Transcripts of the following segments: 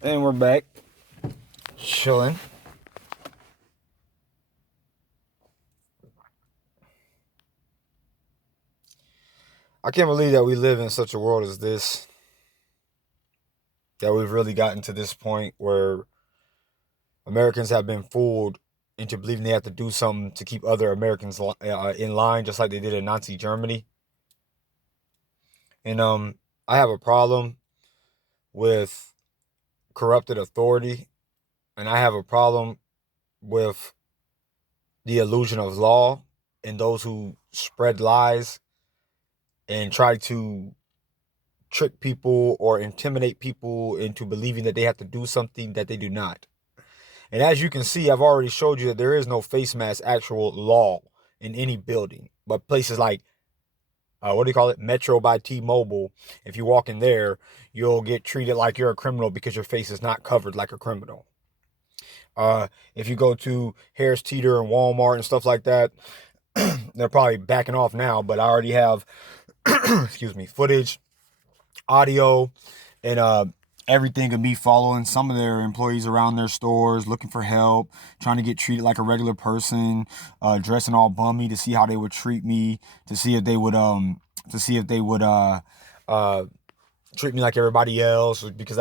And we're back. Chilling. I can't believe that we live in such a world as this. That we've really gotten to this point where Americans have been fooled into believing they have to do something to keep other Americans in line, just like they did in Nazi Germany. And I have a problem with corrupted authority, and I have a problem with the illusion of law and those who spread lies and try to trick people or intimidate people into believing that they have to do something that they do not. And as you can see, I've already showed you that there is no face mask actual law in any building. But places like, what do you call it? Metro by T-Mobile, if you walk in there, you'll get treated like you're a criminal because your face is not covered like a criminal. If you go to Harris Teeter and Walmart and stuff like that, they're probably backing off now, but I already have, excuse me, footage, audio, and everything of me following some of their employees around their stores, looking for help, trying to get treated like a regular person, dressing all bummy to see how they would treat me, to see if they would uh treat me like everybody else because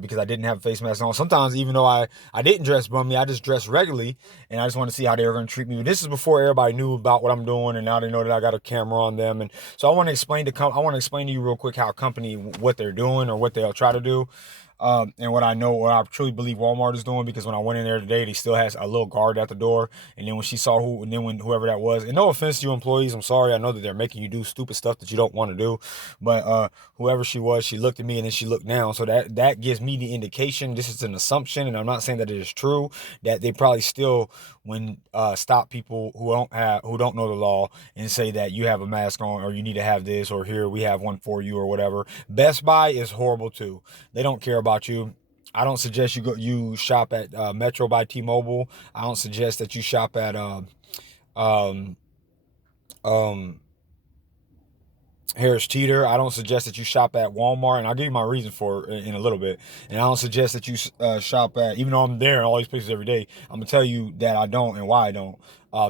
because I didn't have a face mask on. Sometimes even though I didn't dress bummy, I just dressed regularly, and I just want to see how they were going to treat me. But this is before everybody knew about what I'm doing, and now they know that I got a camera on them. And so I want to explain to you real quick how a company, what they're doing or what they'll try to do. And what I truly believe Walmart is doing, because when I went in there today, they still has a little guard at the door. And then when she saw when whoever that was, and no offense to you employees, I'm sorry, I know that they're making you do stupid stuff that you don't want to do, but whoever she was, she looked at me and then she looked down. So that gives me the indication, this is an assumption, and I'm not saying that it is true, that they probably still stop people who don't know the law and say that you have a mask on or you need to have this or here we have one for you or whatever. Best Buy is horrible too. They don't care about you. I don't suggest you shop at Metro by T-Mobile. I don't suggest that you shop at um, um, Harris Teeter. I don't suggest that you shop at Walmart, and I'll give you my reason for it in a little bit. And I don't suggest that you shop at, even though I'm there in all these places every day, I'm gonna tell you that I don't and why I don't.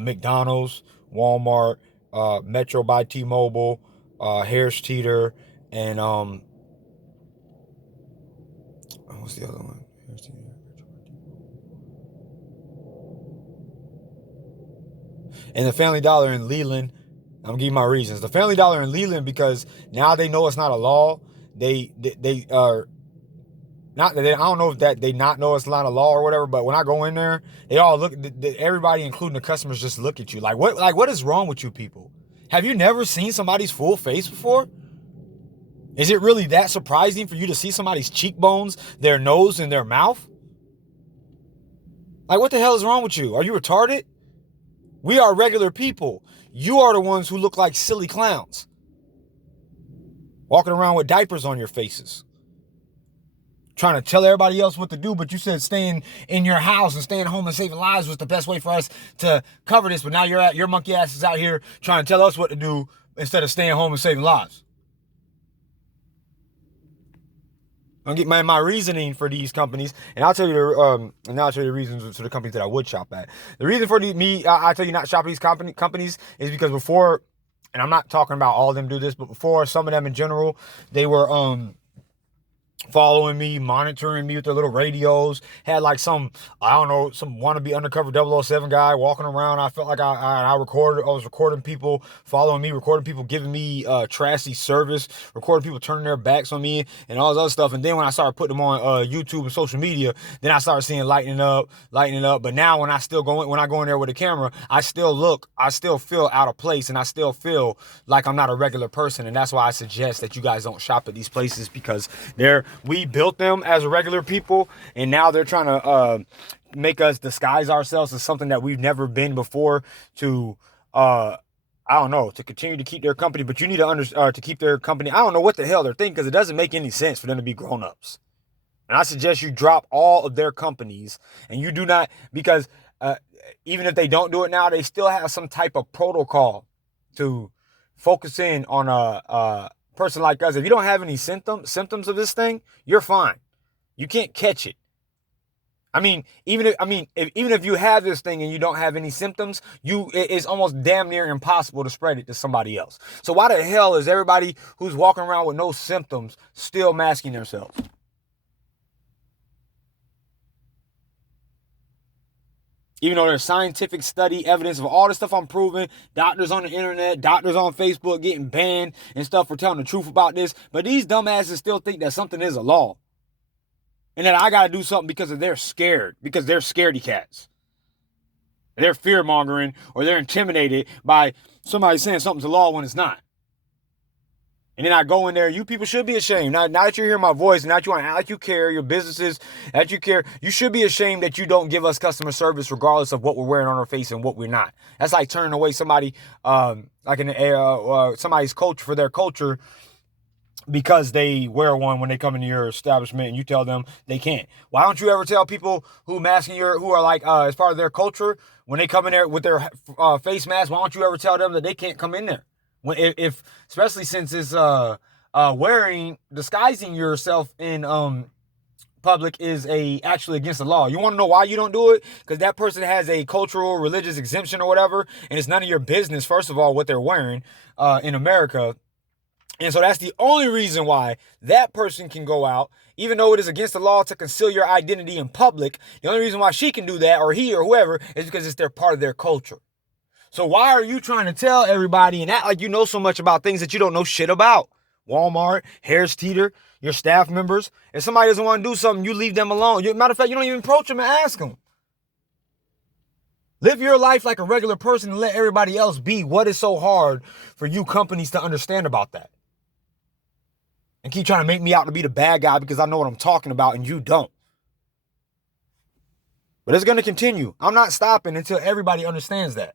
McDonald's, Walmart, Metro by T-Mobile, Harris Teeter, and what's the other one? And the Family Dollar in Leland. I'm gonna give you my reasons. The Family Dollar in Leland, because now they know it's not a law. They are not. I don't know if that they not know it's not a law or whatever. But when I go in there, they all look. Everybody, including the customers, just look at you like what? Like what is wrong with you people? Have you never seen somebody's full face before? Is it really that surprising for you to see somebody's cheekbones, their nose, and their mouth? Like what the hell is wrong with you? Are you retarded? We are regular people. You are the ones who look like silly clowns, walking around with diapers on your faces, trying to tell everybody else what to do. But you said staying in your house and staying home and saving lives was the best way for us to cover this. But now your monkey ass is out here trying to tell us what to do instead of staying home and saving lives. I'll get my reasoning for these companies, and I'll tell you and I'll tell you the reasons for the companies that I would shop at. The reason for I tell you not shop at these companies is because before, and I'm not talking about all of them do this, but before some of them in general, they were following me, monitoring me with their little radios, had like some, I don't know, some wannabe undercover 007 guy walking around. I felt like I was recording people following me, recording people giving me trashy service, recording people turning their backs on me and all this other stuff. And then when I started putting them on YouTube and social media, then I started seeing lightening up. But now when I go in there with a camera, I still feel out of place, and I still feel like I'm not a regular person. And that's why I suggest that you guys don't shop at these places, because we built them as regular people, and now they're trying to make us disguise ourselves as something that we've never been before to I don't know, to continue to keep their company. But you need to keep their company. I don't know what the hell they're thinking, because it doesn't make any sense for them to be grown-ups. And I suggest you drop all of their companies, and you do not, because even if they don't do it now, they still have some type of protocol to focus in on a person like us. If you don't have any symptoms of this thing, you're fine. You can't catch it. I mean, even if you have this thing and you don't have any symptoms, it's almost damn near impossible to spread it to somebody else. So why the hell is everybody who's walking around with no symptoms still masking themselves? Even though there's scientific study evidence of all the stuff I'm proving, doctors on the internet, doctors on Facebook getting banned and stuff for telling the truth about this, but these dumbasses still think that something is a law. And that I got to do something because they're scared, because they're scaredy cats. They're fear-mongering or they're intimidated by somebody saying something's a law when it's not. And then I go in there, you people should be ashamed. Now that you're hearing my voice, now that you want to act like you care, your businesses, that you care, you should be ashamed that you don't give us customer service regardless of what we're wearing on our face and what we're not. That's like turning away somebody, somebody's culture for their culture because they wear one when they come into your establishment and you tell them they can't. Why don't you ever tell people who are like as part of their culture, when they come in there with their face mask, why don't you ever tell them that they can't come in there? If especially since it's disguising yourself in public is actually against the law. You want to know why you don't do it? Because that person has a cultural, religious exemption or whatever, and it's none of your business, first of all, what they're wearing in America. And so that's the only reason why that person can go out, even though it is against the law to conceal your identity in public. The only reason why she can do that, or he or whoever, is because it's their part of their culture. So why are you trying to tell everybody and act like you know so much about things that you don't know shit about? Walmart, Harris Teeter, your staff members. If somebody doesn't want to do something, you leave them alone. Matter of fact, you don't even approach them and ask them. Live your life like a regular person and let everybody else be. What is so hard for you companies to understand about that? And keep trying to make me out to be the bad guy because I know what I'm talking about and you don't. But it's going to continue. I'm not stopping until everybody understands that.